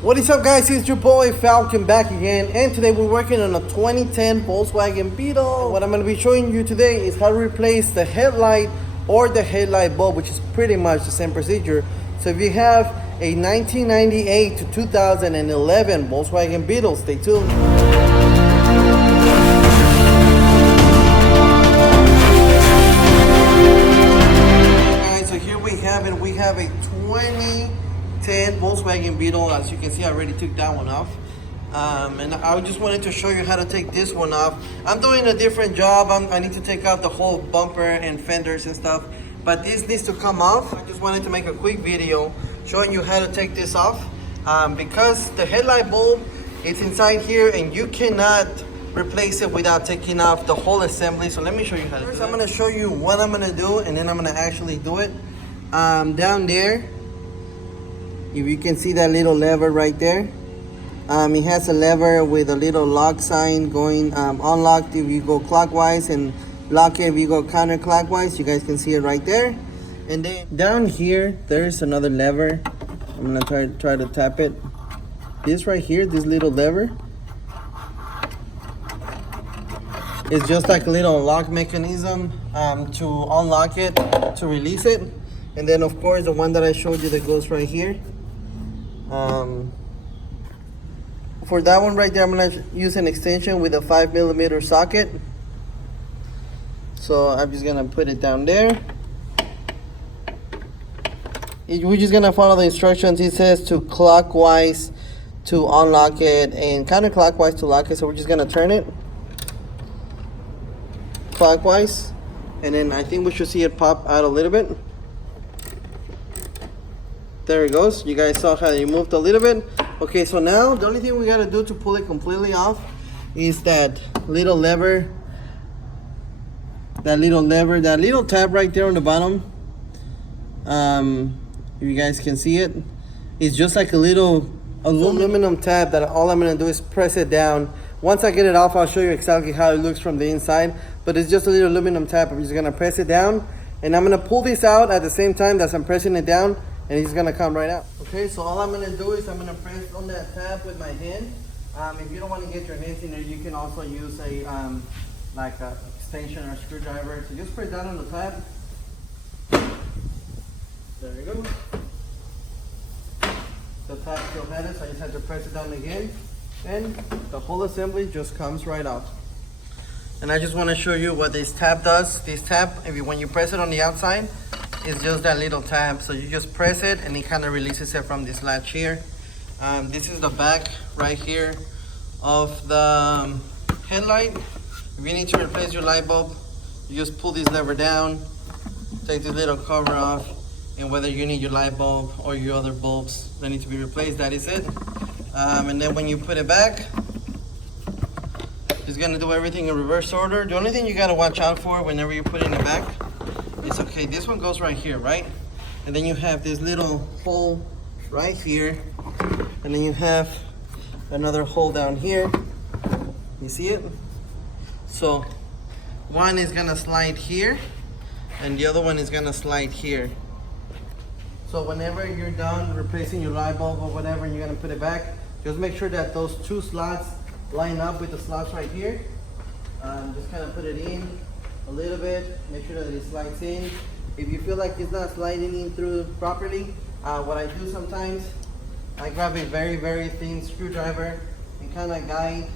What is up, guys? It's your boy Falcon back again, and today we're working on a 2010 Volkswagen Beetle. What I'm going to be showing you today is how to replace the headlight or the headlight bulb, which is pretty much the same procedure. So if you have a 1998 to 2011 Volkswagen Beetle, stay tuned. We have a 2010 Volkswagen Beetle. As you can see, I already took that one off. And I just wanted to show you how to take this one off. I'm doing a different job. I need to take out the whole bumper and fenders and stuff, but this needs to come off. I just wanted to make a quick video showing you how to take this off, because the headlight bulb is inside here and you cannot replace it without taking off the whole assembly. So let me show you how to do it. First, I'm going to show you what I'm going to do, and then I'm going to actually do it. Down there, if you can see that little lever right there, it has a lever with a little lock sign going unlocked if you go clockwise, and lock it if you go counterclockwise. You guys can see it right there. And then down here there's another lever. I'm gonna try to tap it. This right here, this little lever, it's just like a little lock mechanism to unlock it, to release it. And then of course the one that I showed you that goes right here. For that one right there, I'm gonna use an extension with a 5mm socket. So I'm just gonna put it down there. We're just gonna follow the instructions. It says to clockwise to unlock it and counterclockwise to lock it. So we're just gonna turn it clockwise, and then I think we should see it pop out a little bit. There it goes. You guys saw how it moved a little bit. Okay, so now the only thing we gotta do to pull it completely off is that little lever, that little tab right there on the bottom. If you guys can see it, it's just like a little aluminum tab that all I'm gonna do is press it down. Once I get it off, I'll show you exactly how it looks from the inside, but it's just a little aluminum tab. I'm just gonna press it down, and I'm gonna pull this out at the same time that I'm pressing it down, and it's gonna come right out. Okay, so all I'm gonna do is I'm gonna press on that tab with my hand. If you don't want to get your hands in there, you can also use a like a extension or screwdriver. So just press down on the tab. There you go. The tab still had it, so I just had to press it down again, and the whole assembly just comes right off. And I just want to show you what this tab does. This tab, when you press it on the outside, it's just that little tab. So you just press it and it kind of releases it from this latch here. This is the back right here of the headlight. If you need to replace your light bulb, you just pull this lever down, take this little cover off, and whether you need your light bulb or your other bulbs that need to be replaced, that is it. And then when you put it back, it's gonna do everything in reverse order. The only thing you gotta watch out for whenever you're putting it back, it's okay, this one goes right here, right? And then you have this little hole right here, and then you have another hole down here. You see it? So one is gonna slide here, and the other one is gonna slide here. So whenever you're done replacing your light bulb or whatever, and you're gonna put it back, just make sure that those two slots line up with the slots right here. Just kind of put it in a little bit, make sure that it slides in. If you feel like it's not sliding in through properly, what I do sometimes, I grab a very, very thin screwdriver and kind of guide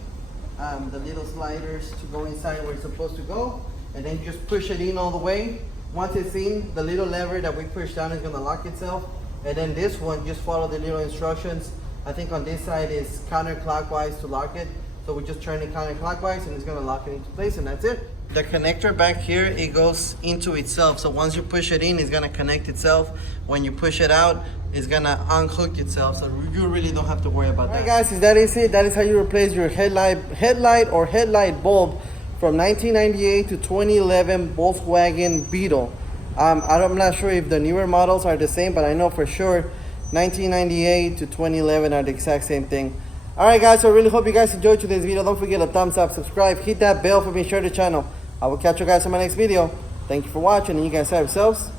the little sliders to go inside where it's supposed to go, and then just push it in all the way. Once it's in, the little lever that we push down is going to lock itself, and then this one, just follow the little instructions. I think on this side is counterclockwise to lock it, so we just turn it counterclockwise and it's going to lock it into place, and that's it. The connector back here, it goes into itself, so once you push it in, it's going to connect itself. When you push it out, it's going to unhook itself, so you really don't have to worry about that. Alright guys, that is it. That is how you replace your headlight or headlight bulb from 1998 to 2011 Volkswagen Beetle. I'm not sure if the newer models are the same, but I know for sure 1998 to 2011 are the exact same thing. Alright guys, so I really hope you guys enjoyed today's video. Don't forget to thumbs up, subscribe, hit that bell for me, share the channel. I will catch you guys in my next video. Thank you for watching, and you guys have yourselves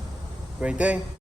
a great day.